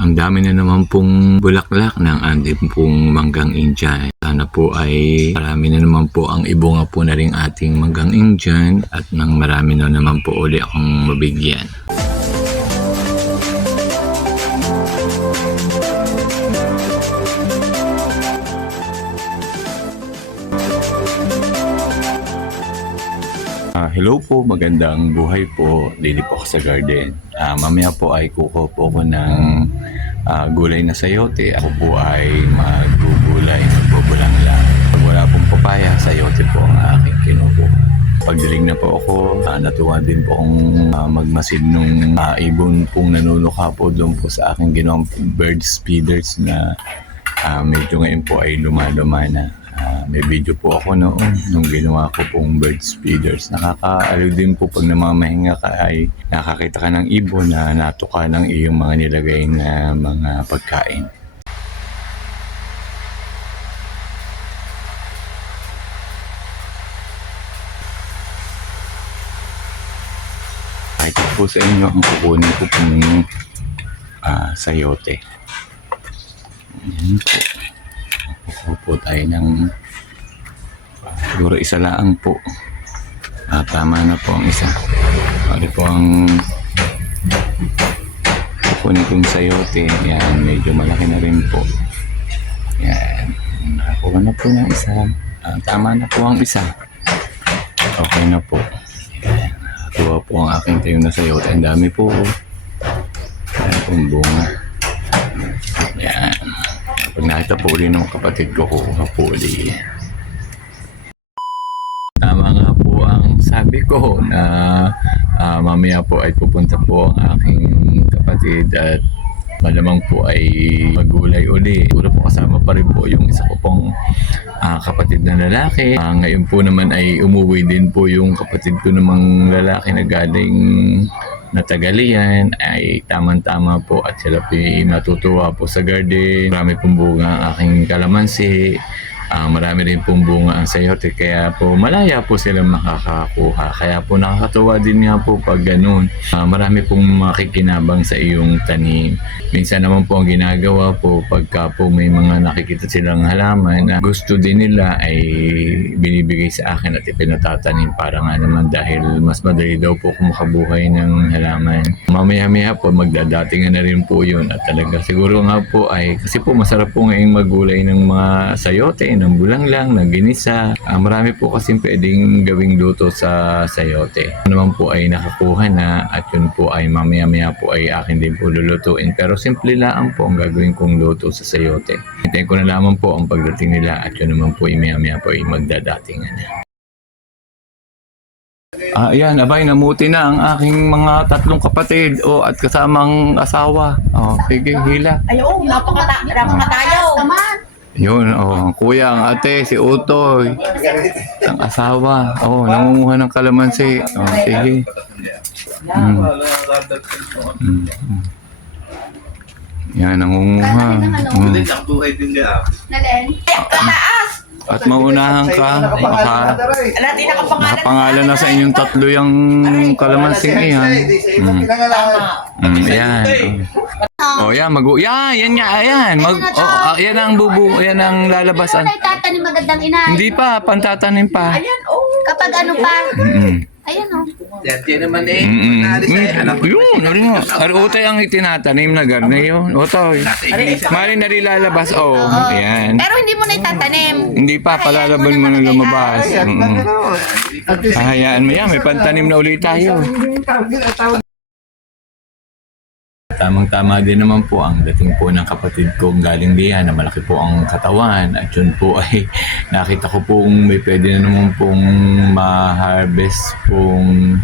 Ang dami na naman pong bulaklak ng ating pong manggang Indian. Sana po ay marami na naman po ang ibunga po na rin ating manggang Indian at nang marami na naman po uli akong mabigyan. Hello po, magandang buhay po. Dili po ako sa garden. Mamaya po ay kukuha po ako ng gulay na sayote. Ako po ay maggugulay, magbubulang lang. Pag wala pong papaya, sayote po ang aking kinukuha. Pagdating na po ako, natuwa din po akong magmasid nung ibon pong nanunuka po doon po sa aking ginawang bird feeders na medyo ngayon po ay lumaluma na. May video po ako noon nung ginawa ko pong bird feeders. Nakakaaliw din po pag namamahinga ka ay nakakita ka ng ibon na natuka ng iyong mga nilagay na mga pagkain. Kahit po sa inyo ang kukunin ko pong sayote. Ayan po. Kukuha po tayo ng siguro isa lang po. Tama na po ang isa. Pwede po ang kukunin kong sayote. Yan, medyo malaki na rin po. Yan. Nakakuha na po ng isa. Tama na po ang isa. Okay na po. Yan. Nakakuha po ang aking tayo na sayote. Ang dami po. Yan pong bunga. Yan. Pag nakita po uli ng kapatid ko, kukuha po uli. Tama nga po ang sabi ko na mamaya po ay pupunta po ang aking kapatid at malamang po ay magulay uli. Siguro po kasama pa rin po yung isa ko pong kapatid na lalaki. Ngayon po naman ay umuwi din po yung kapatid ko namang lalaki na galing na Tagalian ay tamang-tama po at sila po matutuwa po sa garden. Marami pong bunga ang aking kalamansi. Marami rin pong bunga ang sayote kaya po malaya po silang makakakuha. Kaya po nakakatuwa din nga po pag ganun. Marami pong makikinabang sa iyong tanim. Minsan naman po ang ginagawa po pagka po may mga nakikita silang halaman na gusto din nila ay binibigay sa akin at ipinatatanim para nga naman dahil mas madali daw po kumakabuhay ng halaman. Mamaya-maya po magdadatingan na rin po yun at talaga siguro nga po ay kasi po masarap po ngayong magulay ng mga sayote ng bulanglang, ng ginisa. Marami po kasi pwedeng gawing luto sa sayote. Naman po ay nakakuha na at yun po ay mamaya-maya po ay akin din po lulutuin. Pero simple lang po ang gagawin kong luto sa sayote. Hintayin ko na lamang po ang pagdating nila at yun naman po ay maya-maya po ay magdadatingan na. Ayan, abay, namuti na ang aking mga tatlong kapatid at kasamang asawa. Sige, hila. Ayaw, napakatayaw. Yun, kuya, ang ate, si Utoy, ang asawa, nangunguha ng kalamansi. Sige. Yan, nangunguha. Taas! At maunahan ka, nakapangalan na sa inyong tatlo yung kalamansing iyan. Yan. Yan nga, ayan. Yan ang yan ang lalabasan. Ano itatanim magandang ina? Hindi pa, pantatanim pa. Ayan, Kapag ano pa? Ayan o. Yan naman eh. Yun, utay ang itinatanim na garne yun. Utoy. Mali na rin lalabas. Ayan. Pero hindi mo na itatanim. Hindi pa, palalaban mo na lumabas. Hayaan mo yan, may pantanim na ulit tayo. Tamang-tama din naman po ang dating po ng kapatid kong galing diyan na malaki po ang katawan at yun po ay nakita ko pong may pwede na naman pong ma-harvest pong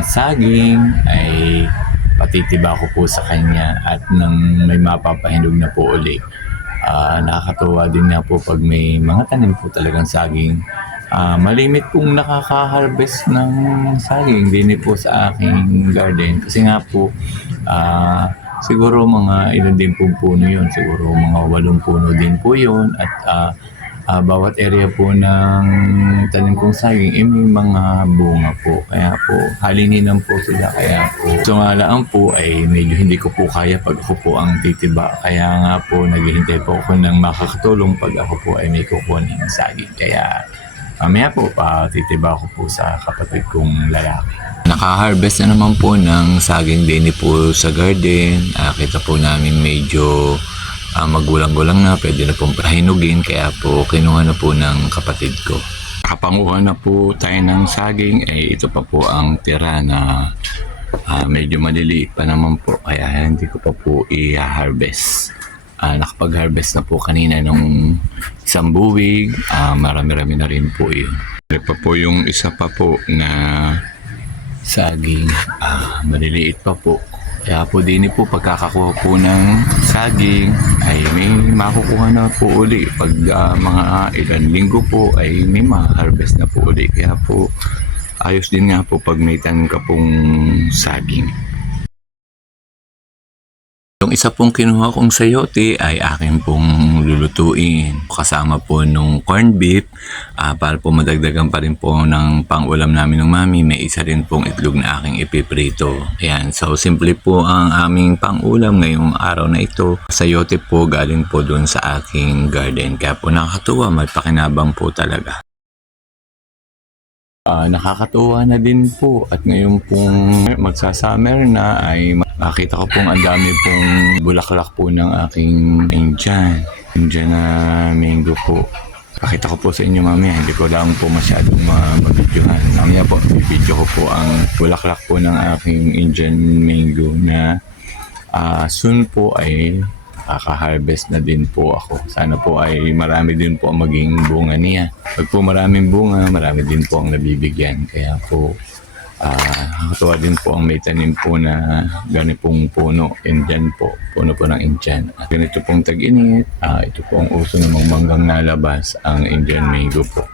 saging ay patitiba ko po sa kanya at nang may mapapahinog na po ulit. Nakakatuwa din nga po pag may mga tanim po talagang saging. Malimit pong nakaka-harvest ng saging din po sa aking garden kasi nga po siguro mga ilan din pong puno yun, siguro mga 8 puno din po yun at bawat area po ng tanim kong saging may mga bunga po. Kaya po halininan po sila. Kaya po sumalaan po ay medyo hindi ko po kaya pag ako po ang titiba. Kaya nga po naghihintay po ako ng makakatulong pag ako po ay may kukunin ng saging. Kaya mamaya po titiba ko po sa kapatid kong lalaki. Naka-harvest na naman po ng saging din po sa garden. Kita po namin medyo magulang-gulang na, pwede na pong pahinugin, kaya po kinuha na po ng kapatid ko. Kapanguha na po tayo ng saging, ito pa po ang tira na medyo maliliit pa naman po, kaya hindi ko pa po i-harvest. Nakapag-harvest na po kanina nung isang buwig, marami-rami na rin po yun. Ito pa po yung isa pa po na saging, maliliit pa po. Kaya po din po pagkakakuha po ng saging ay may makukuha na po uli. Pag mga ilang linggo po ay may ma-harvest na po uli. Kaya po ayos din nga po pag may tanim ka pong saging. Yung isa pong kinuha kong sayote ay akin pong lulutuin. Kasama po nung corned beef para po madagdagan pa rin po ng pang-ulam namin ng mami. May isa rin pong itlog na aking ipiprito. Ayan, so simple po ang aming pang-ulam ngayong araw na ito. Sayote po galing po dun sa aking garden. Kaya po nakakatuwa, may pakinabang po talaga. Nakakatuwa na din po at ngayon pong magsa-summer na ay makita ko pong ang dami pong bulaklak po ng aking Indian na mango po. Pakita ko po sa inyo mamaya, hindi ko lang po masyadong mabidyohan. Mamaya po, video ko po ang bulaklak po ng aking Indian mango na soon po ay kaka-harvest na din po ako. Sana po ay marami din po ang maging bunga niya. Pag po maraming bunga, marami din po ang nabibigyan. Kaya po, nakakatuwa din po ang may tanim po na ganitong puno. Indian po. Puno po ng Indian. At ganito pong tag-init. Ito po ang uso ng manggang nalabas, ang Indian mango po.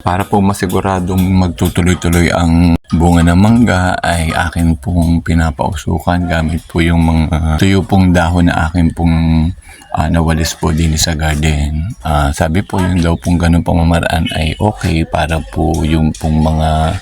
Para po masiguradong magtutuloy-tuloy ang bunga ng mangga ay akin pong pinapausukan gamit po yung mga tuyo pong dahon na akin pong nawalis po din sa garden. Sabi po yung daw pong ganun pamamaraan ay okay para po yung pong mga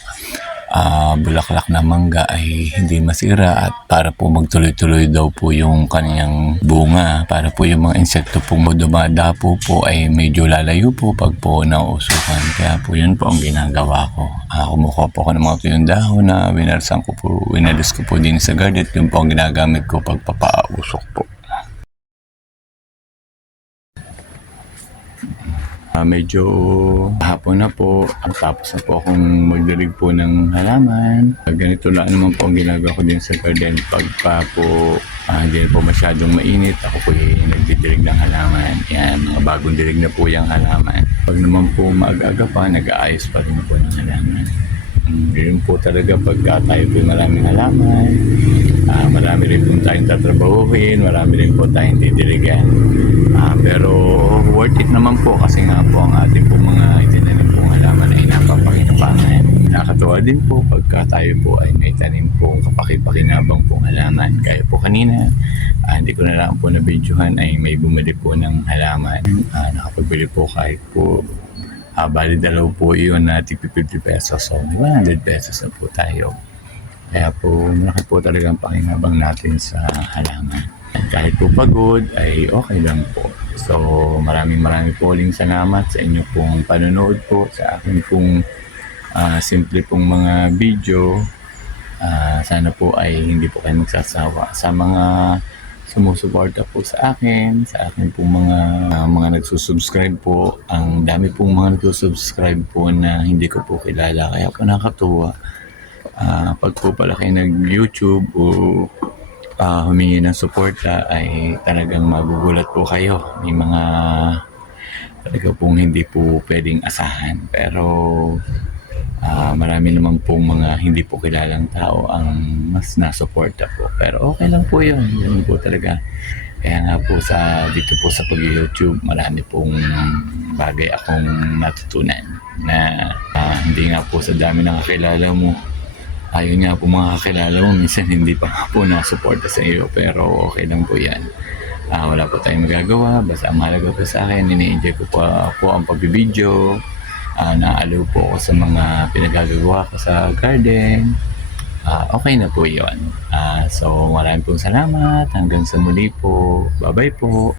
bulaklak na mangga ay hindi masira at para po magtuloy-tuloy daw po yung kanyang bunga. Para po yung mga insekto pong dumadapo po ay medyo lalayo po pag po nauusukan. Kaya po yun po ang ginagawa ko. Kumukuha po ako ng mga tuyong dahon na winalis ko po din sa garden. Yun po ang ginagamit ko pag papausok po. Medyo hapon na po, tapos na po akong magdilig po ng halaman. Ganito lang naman po ang ginagawa ko din sa garden. Pagka po hindi po masyadong mainit, ako po nagdidilig ng halaman. Yan, mga bagong dilig na po yung halaman. Pag naman po maaga-aga pa, nag-aayos pa rin po ng halaman. Yun po talaga pagka tayo po maraming halaman. Marami rin po tayong tatrabahuhin, marami rin po tayong didiligan. Pero worth it naman po kasi nga po ang ating po mga itinanim pong halaman ay napapakinabangan. Nakakatuwa din po pagka tayo po ay may tanim pong kapakipakinabang pong halaman. Kaya po kanina, hindi ko na lang po na-videohan ay may bumili po ng halaman. Nakapagbili po kahit po bali dalaw po yun na 50 pesos. So, 100 pesos na po tayo. Kaya po, malaki po talagang pakinabang natin sa halaman. Kahit po pagod ay okay lang po. So maraming po uling salamat sa inyo pong panonood po sa akin pong simple pong mga video. Sana po ay hindi po kayo magsasawa sa mga sumusuporta po sa akin, sa akin pong mga nagsusubscribe po. Ang dami pong mga nagsusubscribe po na hindi ko po kilala, kaya po nakakatuwa. Pag po pala kayo nag-YouTube o humingi ng suporta ay talagang magugulat po kayo. May mga talaga pong hindi po pwedeng asahan. Pero marami naman pong mga hindi po kilalang tao ang mas nasuporta po. Pero okay lang po yun. Yun po talaga. Kaya nga po dito po sa pag-YouTube, marami pong bagay akong natutunan na hindi nga po sa dami ng kakilala mo. Ayun nga po mga kakilala mo, minsan hindi pa nga po nasuporta sa iyo. Pero okay lang po yan. Wala po tayong magagawa. Basta ang mahalaga po sa akin, ini-enjoy ko po ang pagbibideo. Naaliw po ako sa mga pinagagawa ko sa garden. Okay na po yun. So maraming pong salamat. Hanggang sa muli po. Bye-bye po.